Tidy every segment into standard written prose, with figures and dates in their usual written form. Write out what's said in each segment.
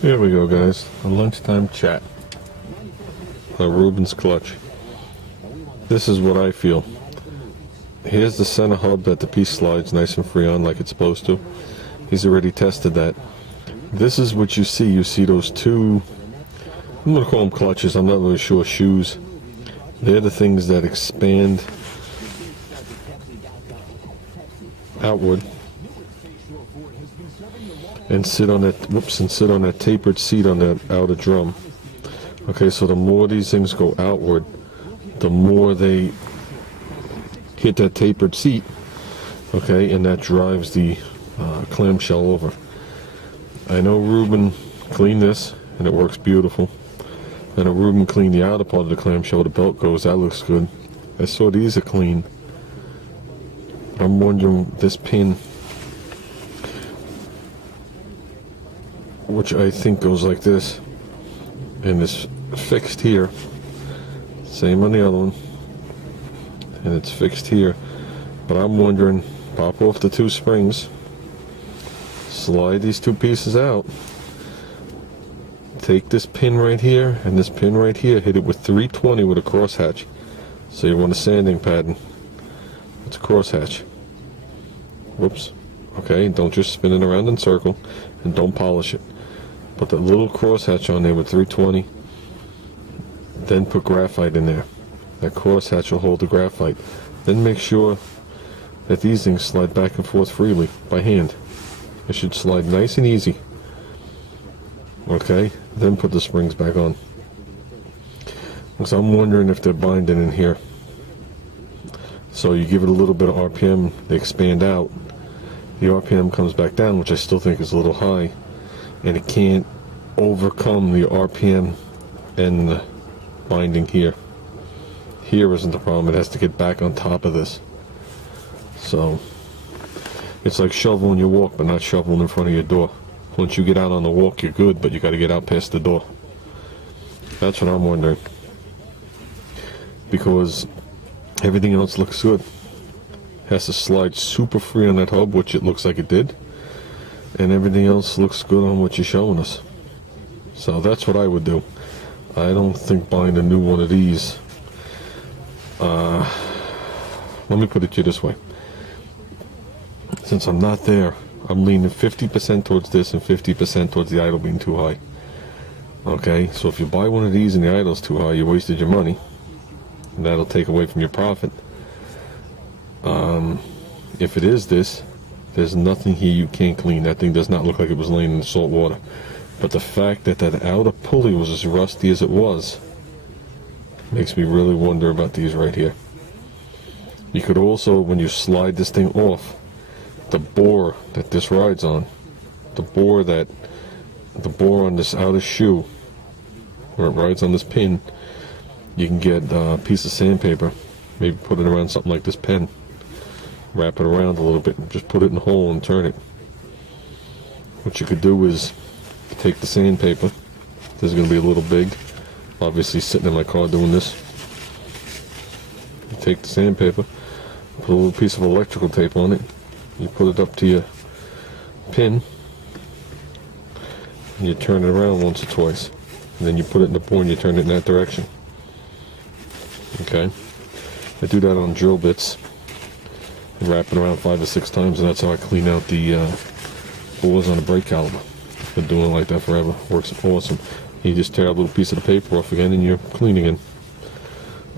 Here we go, guys. A lunchtime chat. A Reubsters Clutch. This is what I feel. Here's the center hub that the piece slides nice and free on like it's supposed to. He's already tested that. This is what you see. You see those two, I'm going to call them clutches, I'm not really sure, shoes. They're the things that expand outward and sit on that tapered seat on that outer drum. Okay, so the more these things go outward, the more they hit that tapered seat, okay, and that drives the clamshell over. I know Ruben cleaned this and it works beautiful. I know Ruben cleaned the outer part of the clamshell, the belt goes, that looks good. I saw these are clean. I'm wondering, this pin, which I think goes like this, and is fixed here, same on the other one, and it's fixed here, but I'm wondering, pop off the two springs, slide these two pieces out, take this pin right here and this pin right here, hit it with 320 with a crosshatch. So you want a sanding pattern, it's a crosshatch. Whoops. Okay, don't just spin it around in a circle, and don't polish it. Put that little crosshatch on there with 320, then put graphite in there. That crosshatch will hold the graphite. Then make sure that these things slide back and forth freely by hand. It should slide nice and easy. Okay, then put the springs back on. So I'm wondering if they're binding in here. So you give it a little bit of RPM, they expand out. The RPM comes back down, which I still think is a little high, and it can't overcome the RPM and the binding here. Here isn't the problem, it has to get back on top of this. So it's like shoveling your walk, but not shoveling in front of your door. Once you get out on the walk, you're good, but you got to get out past the door. That's what I'm wondering. Because everything else looks good. Has to slide super free on that hub, which it looks like it did, and everything else looks good on what you're showing us. So that's what I would do. I don't think buying a new one of these, let me put it to you this way. Since I'm not there, I'm leaning 50% towards this and 50% towards the idle being too high. Okay, so if you buy one of these and the idle's too high, you wasted your money, and that'll take away from your profit. If it is this, there's nothing here you can't clean. That thing does not look like it was laying in the salt water. But the fact that that outer pulley was as rusty as it was makes me really wonder about these right here. You could also, when you slide this thing off, the bore that this rides on, the bore on this outer shoe, where it rides on this pin, you can get a piece of sandpaper, maybe put it around something like this pen, wrap it around a little bit, and just put it in the hole and turn it. What you could do is take the sandpaper. This is going to be a little big, obviously sitting in my car doing this. You take the sandpaper, put a little piece of electrical tape on it, you put it up to your pin, and you turn it around once or twice, and then you put it in the bore and you turn it in that direction. Okay, I do that on drill bits and wrap it around 5 or 6 times, and that's how I clean out the bores on a brake caliper. Been doing it like that forever. Works awesome. You just tear a little piece of the paper off again and you're cleaning it.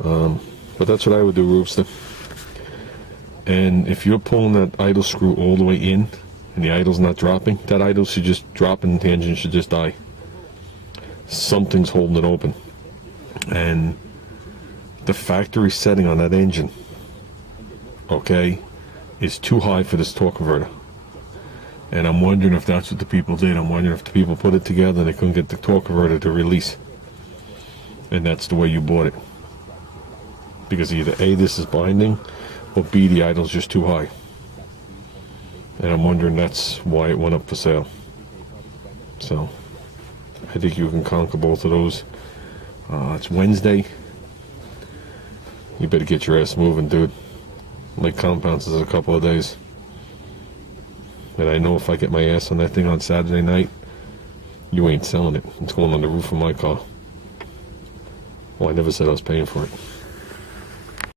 But that's what I would do, Reubster. And if you're pulling that idle screw all the way in and the idle's not dropping, that idle should just drop and the engine should just die. Something's holding it open. And the factory setting on that engine, okay, is too high for this torque converter. And I'm wondering if that's what the people did. I'm wondering if the people put it together and they couldn't get the torque converter to release. And that's the way you bought it. Because either A, this is binding, or B, the idle's just too high. And I'm wondering that's why it went up for sale. So, I think you can conquer both of those. It's Wednesday. You better get your ass moving, dude. Lake Compounds is in a couple of days. And I know if I get my ass on that thing on Saturday night, You ain't selling it. It's going on the roof of my car. Well, I never said I was paying for it.